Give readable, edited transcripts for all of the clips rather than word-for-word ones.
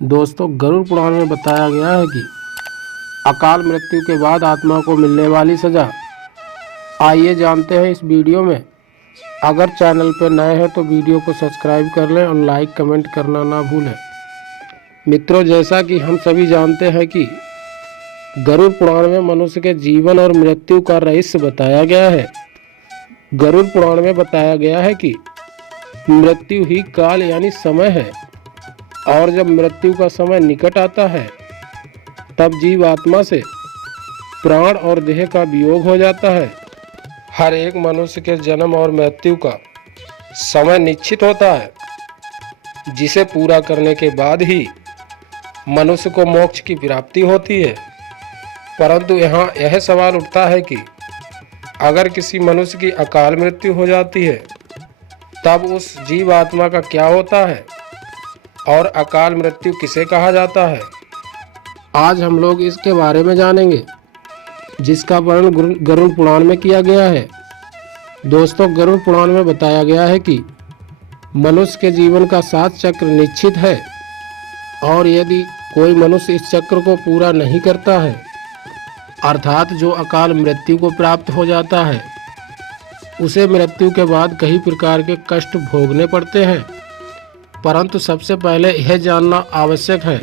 दोस्तों, गरुड़ पुराण में बताया गया है कि अकाल मृत्यु के बाद आत्मा को मिलने वाली सजा। आइए जानते हैं इस वीडियो में। अगर चैनल पर नए हैं तो वीडियो को सब्सक्राइब कर लें और लाइक कमेंट करना ना भूलें। मित्रों, जैसा कि हम सभी जानते हैं कि गरुड़ पुराण में मनुष्य के जीवन और मृत्यु का रहस्य बताया गया है। गरुड़ पुराण में बताया गया है कि मृत्यु ही काल यानी समय है, और जब मृत्यु का समय निकट आता है तब जीव आत्मा से प्राण और देह का वियोग हो जाता है। हर एक मनुष्य के जन्म और मृत्यु का समय निश्चित होता है, जिसे पूरा करने के बाद ही मनुष्य को मोक्ष की प्राप्ति होती है। परंतु यहाँ यह सवाल उठता है कि अगर किसी मनुष्य की अकाल मृत्यु हो जाती है तब उस जीव आत्मा का क्या होता है और अकाल मृत्यु किसे कहा जाता है। आज हम लोग इसके बारे में जानेंगे, जिसका वर्णन गरुड़ पुराण में किया गया है। दोस्तों, गरुड़ पुराण में बताया गया है कि मनुष्य के जीवन का 7 चक्र निश्चित है, और यदि कोई मनुष्य इस चक्र को पूरा नहीं करता है, अर्थात जो अकाल मृत्यु को प्राप्त हो जाता है, उसे मृत्यु के बाद कई प्रकार के कष्ट भोगने पड़ते हैं। परंतु सबसे पहले यह जानना आवश्यक है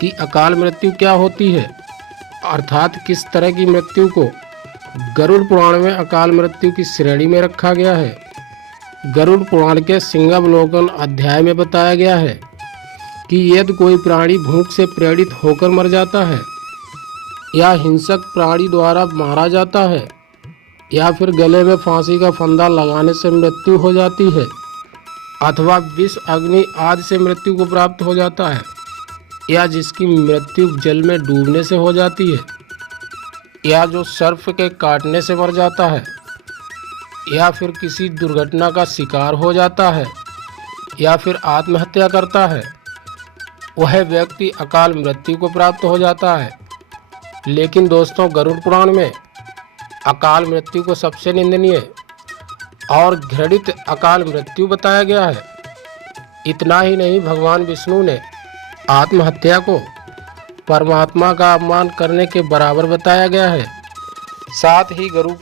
कि अकाल मृत्यु क्या होती है, अर्थात किस तरह की मृत्यु को गरुड़ पुराण में अकाल मृत्यु की श्रेणी में रखा गया है। गरुड़ पुराण के सिंहावलोकन अध्याय में बताया गया है कि यदि कोई प्राणी भूख से प्रेरित होकर मर जाता है, या हिंसक प्राणी द्वारा मारा जाता है, या फिर गले में फांसी का फंदा लगाने से मृत्यु हो जाती है, अथवा विष अग्नि आदि से मृत्यु को प्राप्त हो जाता है, या जिसकी मृत्यु जल में डूबने से हो जाती है, या जो सर्प के काटने से मर जाता है, या फिर किसी दुर्घटना का शिकार हो जाता है, या फिर आत्महत्या करता है, वह व्यक्ति अकाल मृत्यु को प्राप्त हो जाता है। लेकिन दोस्तों, गरुड़ पुराण में अकाल मृत्यु को सबसे निंदनीय और घृणित अकाल मृत्यु बताया गया है। इतना ही नहीं, भगवान विष्णु ने आत्महत्या को परमात्मा का अपमान करने के बराबर बताया गया है। साथ ही गरुड़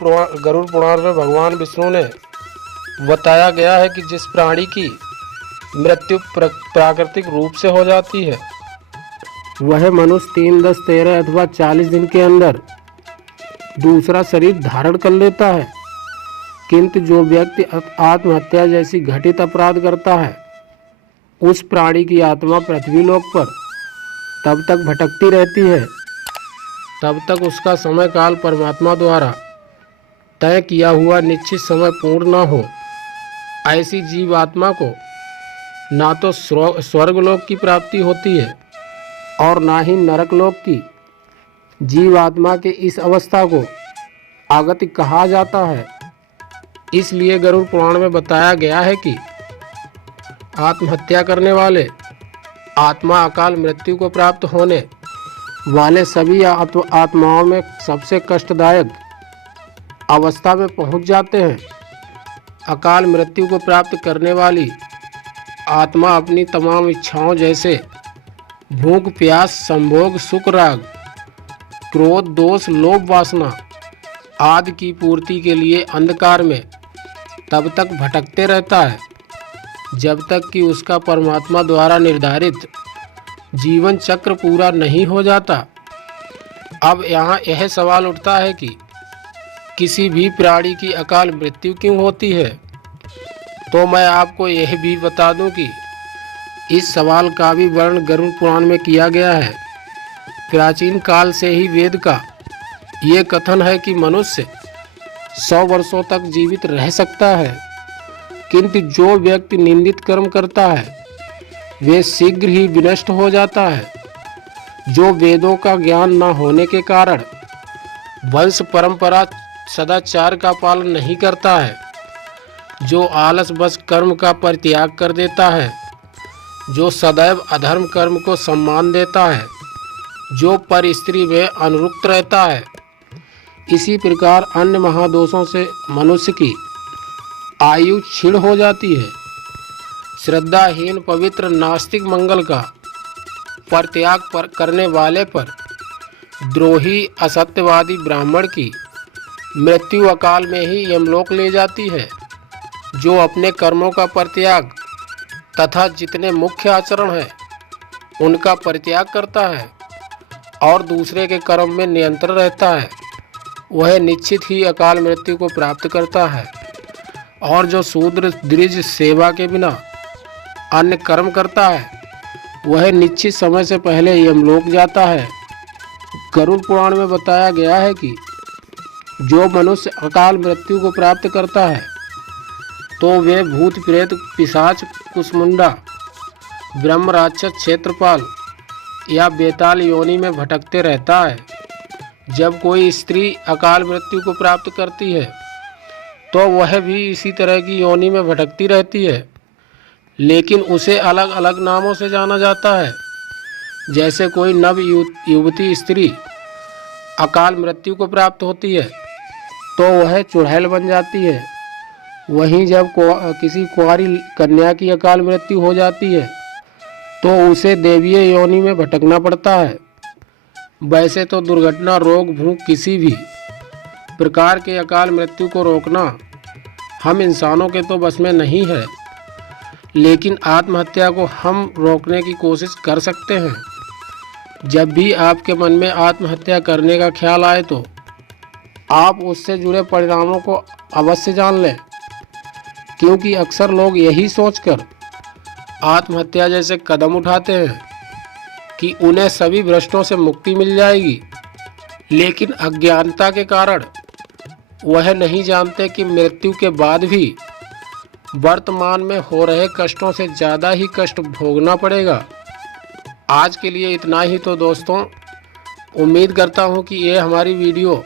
पुराण में भगवान विष्णु ने बताया गया है कि जिस प्राणी की मृत्यु प्राकृतिक रूप से हो जाती है, वह मनुष्य 3, 10, 13 अथवा 40 दिन के अंदर दूसरा शरीर धारण कर लेता है। किंतु जो व्यक्ति आत्महत्या जैसी घटित अपराध करता है, उस प्राणी की आत्मा पृथ्वी लोक पर तब तक भटकती रहती है, तब तक उसका समय काल परमात्मा द्वारा तय किया हुआ निश्चित समय पूर्ण न हो। ऐसी जीव आत्मा को ना तो स्वर्गलोक की प्राप्ति होती है और ना ही नरकलोक की। जीव आत्मा के इस अवस्था को आगति कहा जाता है। इसलिए गरुड़ पुराण में बताया गया है कि आत्महत्या करने वाले आत्मा अकाल मृत्यु को प्राप्त होने वाले सभी आत्माओं में सबसे कष्टदायक अवस्था में पहुंच जाते हैं। अकाल मृत्यु को प्राप्त करने वाली आत्मा अपनी तमाम इच्छाओं जैसे भूख, प्यास, संभोग, सुख, राग, क्रोध, दोष, लोभ, वासना आदि की पूर्ति के लिए अंधकार में तब तक भटकते रहता है जब तक कि उसका परमात्मा द्वारा निर्धारित जीवन चक्र पूरा नहीं हो जाता। अब यहाँ यह सवाल उठता है कि किसी भी प्राणी की अकाल मृत्यु क्यों होती है। तो मैं आपको यह भी बता दूं कि इस सवाल का भी वर्णन गरुड़ पुराण में किया गया है। प्राचीन काल से ही वेद का ये कथन है कि मनुष्य 100 वर्षों तक जीवित रह सकता है, किंतु जो व्यक्ति निंदित कर्म करता है वे शीघ्र ही विनष्ट हो जाता है। जो वेदों का ज्ञान न होने के कारण वंश परंपरा सदाचार का पालन नहीं करता है, जो आलस बस कर्म का परित्याग कर देता है, जो सदैव अधर्म कर्म को सम्मान देता है, जो पर स्त्री में अनुरक्त रहता है, इसी प्रकार अन्य महादोषों से मनुष्य की आयु क्षीण हो जाती है। श्रद्धाहीन पवित्र नास्तिक मंगल का करने वाले पर द्रोही असत्यवादी ब्राह्मण की मृत्यु अकाल में ही यमलोक ले जाती है। जो अपने कर्मों का परित्याग तथा जितने मुख्य आचरण हैं उनका परित्याग करता है और दूसरे के कर्म में नियंत्रण रहता है, वह निश्चित ही अकाल मृत्यु को प्राप्त करता है। और जो शूद्र द्विज सेवा के बिना अन्य कर्म करता है वह निश्चित समय से पहले यमलोक जाता है। गरुड़ पुराण में बताया गया है कि जो मनुष्य अकाल मृत्यु को प्राप्त करता है तो वे भूत प्रेत पिशाच कुसमुंडा ब्रह्म राक्षस क्षेत्रपाल या बेताल योनि में भटकते रहता है। जब कोई स्त्री अकाल मृत्यु को प्राप्त करती है तो वह भी इसी तरह की योनि में भटकती रहती है, लेकिन उसे अलग अलग नामों से जाना जाता है। जैसे कोई नव युवती स्त्री अकाल मृत्यु को प्राप्त होती है तो वह चुड़ैल बन जाती है। वहीं जब किसी कुंवारी कन्या की अकाल मृत्यु हो जाती है तो उसे देवीय योनि में भटकना पड़ता है। वैसे तो दुर्घटना, रोग, भूख किसी भी प्रकार के अकाल मृत्यु को रोकना हम इंसानों के तो बस में नहीं है, लेकिन आत्महत्या को हम रोकने की कोशिश कर सकते हैं। जब भी आपके मन में आत्महत्या करने का ख्याल आए तो आप उससे जुड़े परिणामों को अवश्य जान लें, क्योंकि अक्सर लोग यही सोचकर आत्महत्या जैसे कदम उठाते हैं कि उन्हें सभी भ्रष्टों से मुक्ति मिल जाएगी, लेकिन अज्ञानता के कारण वह नहीं जानते कि मृत्यु के बाद भी वर्तमान में हो रहे कष्टों से ज़्यादा ही कष्ट भोगना पड़ेगा। आज के लिए इतना ही तो दोस्तों, उम्मीद करता हूँ कि ये हमारी वीडियो